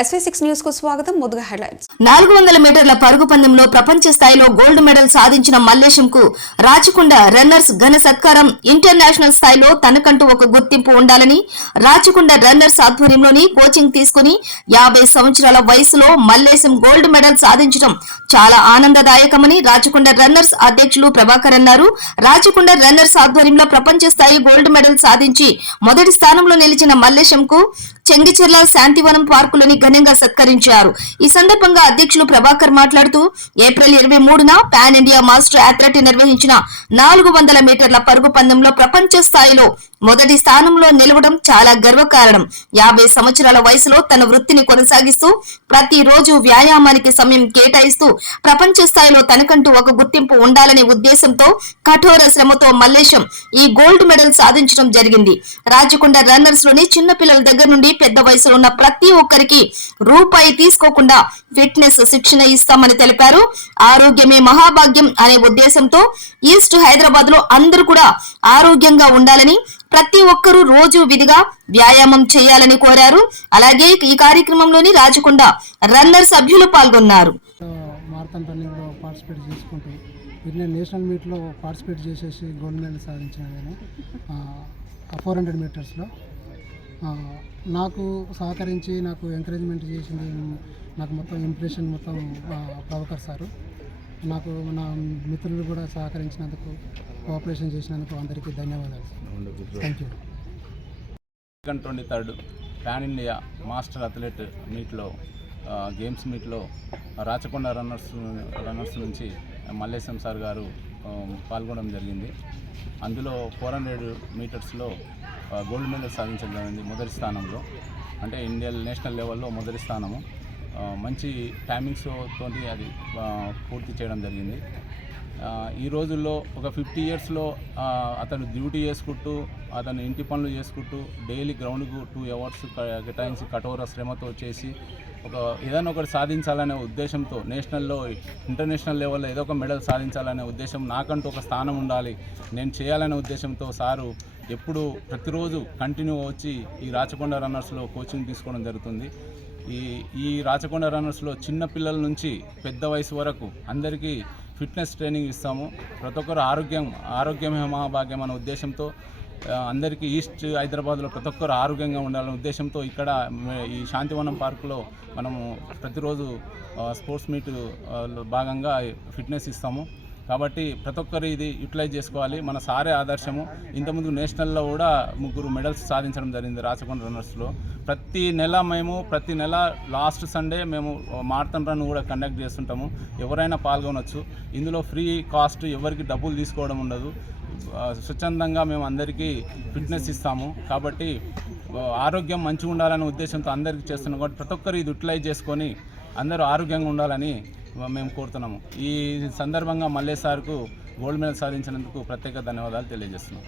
SV6 news కు స్వాగతం. ముందుగా హెడ్లైన్స్. 400 మీటర్ల పరుగు పందెంలో ప్రపంచ స్థాయిలో గోల్డ్ మెడల్ సాధించిన మల్లేశంకు రాచకొండ రన్నర్స్ ఘన సత్కారం. ఇంటర్నేషనల్ స్థాయిలో తనకంటూ ఒక గుర్తింపు ఉండాలని రాచకొండ రన్నర్స్ ఆధ్వర్యంలోని కోచింగ్ తీసుకుని 50 సంవత్సరాల వయసులో మల్లేశం గోల్డ్ మెడల్ సాధించడం చాలా ఆనందదాయకమని రాచకొండ రన్నర్స్ అధ్యక్షులు ప్రభాకర్ అన్నారు. రాచకొండ రన్నర్స్ ఆధ్వర్యంలో ప్రపంచ స్థాయి గోల్డ్ మెడల్ సాధించి మొదటి స్థానంలో నిలిచిన మల్లేశంకు చెంగిచెర్ల శాంతివనం పార్కులోని ఘనంగా సత్కరించారు. ఈ సందర్భంగా అధ్యక్షులు ప్రభాకర్ మాట్లాడుతూ ఏప్రిల్ 23న పాన్ ఇండియా మాస్టర్ అథ్లెట్ నిర్వహించిన 400 మీటర్ల పరుగు పందెంలో ప్రపంచ స్థాయిలో మొదటి స్థానంలో నిలవడం చాలా గర్వకారణం. 50 సంవత్సరాల వయసులో తన వృత్తిని కొనసాగిస్తూ ప్రతిరోజు వ్యాయామానికి సమయం కేటాయిస్తూ ప్రపంచ స్థాయిలో తనకంటూ ఒక గుర్తింపు ఉండాలనే ఉద్దేశంతో కఠోర శ్రమతో మల్లేశం ఈ గోల్డ్ మెడల్ సాధించడం జరిగింది. రాచకొండ రన్నర్స్ లోని చిన్న పిల్లల దగ్గర నుండి పెద్ద వయసులో ఉన్న ప్రతి ఒక్కరికి రూపాయి తీసుకోకుండా ఫిట్నెస్ శిక్షణ ఇస్తామని తెలిపారు. ఆరోగ్యమే మహాభాగ్యం అనే ఉద్దేశంతో ఈస్ట్ హైదరాబాద్ లో అందరూ కూడా ఆరోగ్యంగా ఉండాలని ప్రతి ఒక్కరూ రోజు విధిగా వ్యాయామం చేయాలని కోరారు. అలాగే ఈ కార్యక్రమంలోని రాచకొండ రన్నర్ సభ్యులు పాల్గొన్నారు. మారథాన్ రన్నింగ్ లో పార్టిసిపేట్ చేసుకుంటూ నేను నేషనల్ మీట్ లో పార్టిసిపేట్ చేసేసి గోల్డ్ మెడల్ సాధించిన నేను 400 మీటర్స్లో నాకు సహకరించి నాకు ఎంకరేజ్మెంట్ చేసింది నాకు మొత్తం ఇంప్రెషన్ మొత్తం ప్రభాకర్ సారు. నాకు నా మిత్రులు కూడా సహకరించినందుకు కోఆపరేషన్ చేసినందుకు అందరికీ ధన్యవాదాలు. Thank you. 23rd pan India master athlete మీట్లో గేమ్స్ మీట్లో రాచకొండ రన్నర్స్ నుంచి మల్లేశం సార్ గారు పాల్గొనడం జరిగింది. అందులో 400 మీటర్స్లో గోల్డ్ మెడల్ సాధించడం జరిగింది. మొదటి స్థానంలో అంటే ఇండియా నేషనల్ లెవెల్లో మొదటి స్థానము. మంచి టైమింగ్స్ తోటి అది పూర్తి చేయడం జరిగింది. ఈ రోజుల్లో ఒక 50 ఇయర్స్లో అతను డ్యూటీ చేసుకుంటూ అతను ఇంటి పనులు చేసుకుంటూ డైలీ గ్రౌండ్కు 2 అవర్స్ కేటాయించి కఠోర శ్రమతో చేసి ఏదైనా ఒకటి సాధించాలనే ఉద్దేశంతో నేషనల్లో ఇంటర్నేషనల్ లెవెల్లో ఏదో ఒక మెడల్ సాధించాలనే ఉద్దేశం, నాకంటూ ఒక స్థానం ఉండాలి నేను చేయాలనే ఉద్దేశంతో సారు ఎప్పుడు ప్రతిరోజు కంటిన్యూ వచ్చి ఈ రాచకొండ రన్నర్స్లో కోచింగ్ తీసుకోవడం జరుగుతుంది. ఈ రాచకొండ రన్నర్స్లో చిన్న పిల్లల నుంచి పెద్ద వయసు వరకు అందరికీ ఫిట్నెస్ ట్రైనింగ్ ఇస్తాము. ప్రతి ఒక్కరు ఆరోగ్యమే మహాభాగ్యం అనే ఉద్దేశంతో అందరికీ ఈస్ట్ హైదరాబాద్లో ప్రతి ఒక్కరు ఆరోగ్యంగా ఉండాలనే ఉద్దేశంతో ఇక్కడ ఈ శాంతివనం పార్కులో మనము ప్రతిరోజు స్పోర్ట్స్ మీట్ భాగంగా ఫిట్నెస్ ఇస్తాము. కాబట్టి ప్రతి ఒక్కరు ఇది యూటిలైజ్ చేసుకోవాలి. మన సారే ఆదర్శము. ఇంతకుముందు నేషనల్లో కూడా 3 మెడల్స్ సాధించడం జరిగింది రాచకొండ రన్నర్స్లో. ప్రతి నెల లాస్ట్ సండే మేము మారథాన్ రన్ కూడా కండక్ట్ చేస్తుంటాము. ఎవరైనా పాల్గొనవచ్చు. ఇందులో ఫ్రీ కాస్ట్, ఎవరికి డబ్బులు తీసుకోవడం ఉండదు. స్వచ్ఛందంగా మేము అందరికీ ఫిట్నెస్ ఇస్తాము. కాబట్టి ఆరోగ్యం మంచిగా ఉండాలనే ఉద్దేశంతో అందరికీ చేస్తున్నాం. కాబట్టి ప్రతి ఒక్కరు ఇది యూటిలైజ్ చేసుకొని అందరూ ఆరోగ్యంగా ఉండాలని మేము కోరుతున్నాము. ఈ సందర్భంగా మల్లేశ్ సార్కు గోల్డ్ మెడల్ సాధించినందుకు ప్రత్యేక ధన్యవాదాలు తెలియజేస్తున్నాం.